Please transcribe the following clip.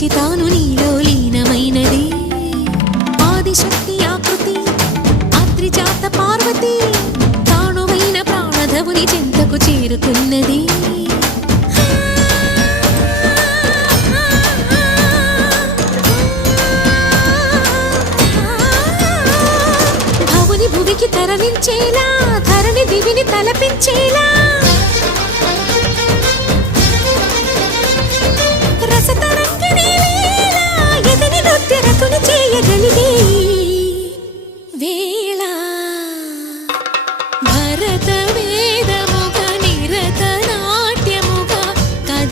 వచ్చి తాను నీలో లీనమైనది ఆదిశక్తి ఆకృతి అద్రిజాత పార్వతి తానువైన ప్రాణధవుని చెంతకు చేరుతున్నది భువికి తరలించేలా ధరణి దివిని తల